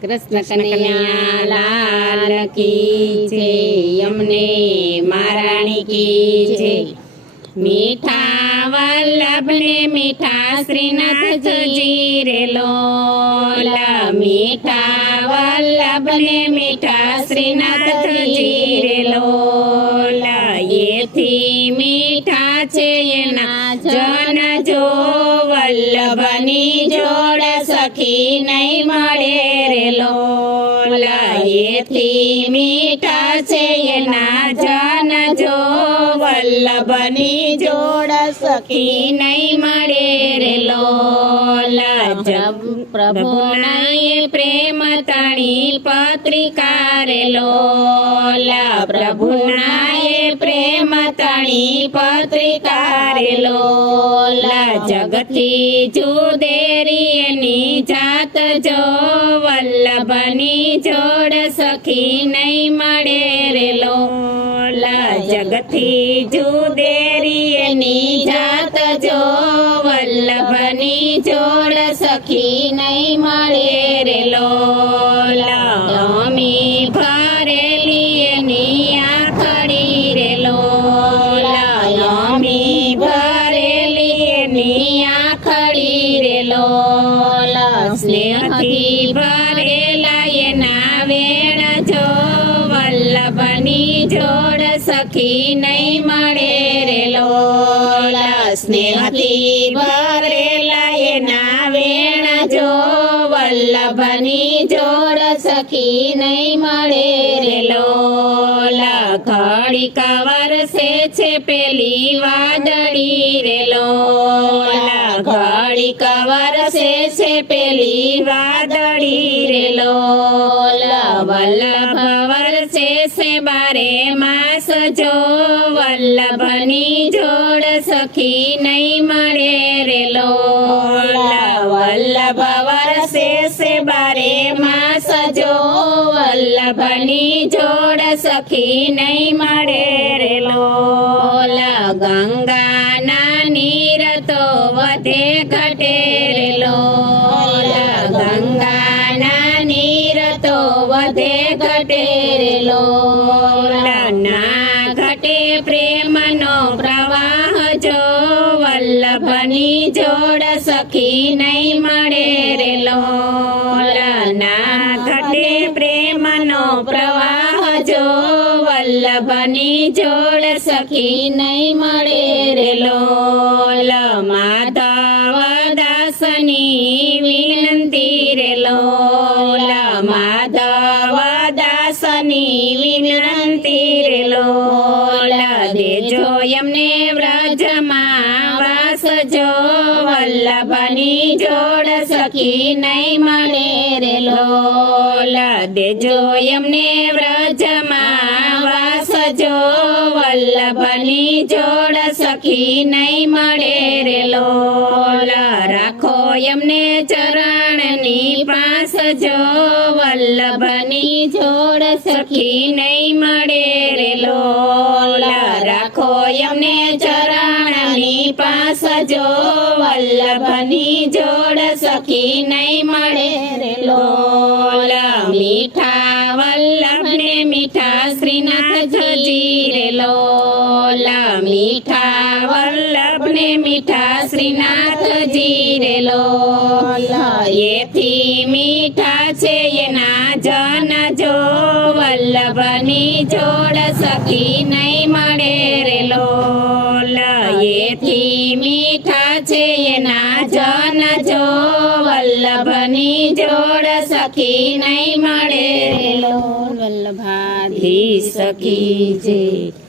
કૃષ્ણ કનૈયા લાલ કી જય, અમને મહારાણી કી જય। મીઠા વલ્લભ ને મીઠા શ્રીનાથજી રે લોલ, મીઠા વલ્લભ ને મીઠા શ્રીનાથજી રે લોલ। એથી મીઠા છે એના જન જો વલ્લભની જોડ સખી નહીં મળે રે લોલ। એથી મીઠા છે એના જન જો વલ્લભની જોડ સખી નહીં મળે રે લોલ। પ્રભુના એ પ્રેમ તણી પત્રિકા રે લોલ, પ્રભુના એ પ્રેમ તણી પત્રિકા રે લોલ। જગતથી જુદેરી એની જાત જો વલ્લભની જોડ સખી નહીં મળે રે લોલ। જગતથી જુદેરી એની જાત જો વલ્લભની જોડ સખી નહીં મળે રે લોલ। અમી ભરેલી એની આખડી રે લોલ, અમી ભરેલી એની આખડી રે લોલ। સ્નેહથી ભરેલા એના વેણ જો વલ્લભની જોડ સખી નહીં મળે રે લોલ। સ્નેહથી ભરેલા એના વેણ જો વલ્લભની જોડ સખી નહીં મળે રે લોલ। ઘડીક વરસે છે પેલી વાદળી રે લોલ, ઘડીક વરસે છે પેલી વાદળી રે લોલ। વલ્લભ વરસે છે બારે માસ જો વલ્લભની જોડ સખી નહીં મળે રે લોલ। વલ્લભ વરસે છે બારે માસ જો વલ્લભની જોડ સખી નહીં મળે રે લોલ। ગંગાના નીર તો વધે ઘટે રે લોલ, ગંગાના નીર તો વધે ઘટે રે લોલ। ના ઘટે પ્રેમનો પ્રવાહ જો વલ્લભની જોડ સખી નહીં મળે રે લોલ। ના ઘટે પ્રેમનો પ્રવાહ જો વલ્લભની જોડ સખી નહીં મળે રે લોલ। માધવ દાસની વિનંતી રે લોલ, માધવ દાસની વિનંતી રે લોલ। દેજો એમને વ્રજમાં વાસ જો વલ્લભની જોડ સખી નહીં મળે રે લોલ। દેજો એમને વ્રજમાં વાસ જો વલ્લભની જોડ સખી નહીં મળે રે લોલ। રાખો એમને ચરણની પાસ જો વલ્લભની જોડ સખી નહીં મળે રે લોલ। રાખો એમને ચરણની પાસ જો વલ્લભની જોડ સખી નહીં મળે રે લોલ। મીઠા વલ્લભ ને મીઠા શ્રીનાથજી રે લોલ, મીઠા વલ્લભ ને મીઠા શ્રીનાથજી રે લોલ। એથી મીઠા છે એના જન જો વલ્લભની જોડ સખી નહીં મળે રે લોલ। એથી મીઠા છે એના જન જો વલ્લભની જોડ સખી નહીં મળે રે લોલ। વલ્લભાધીશ કી જય।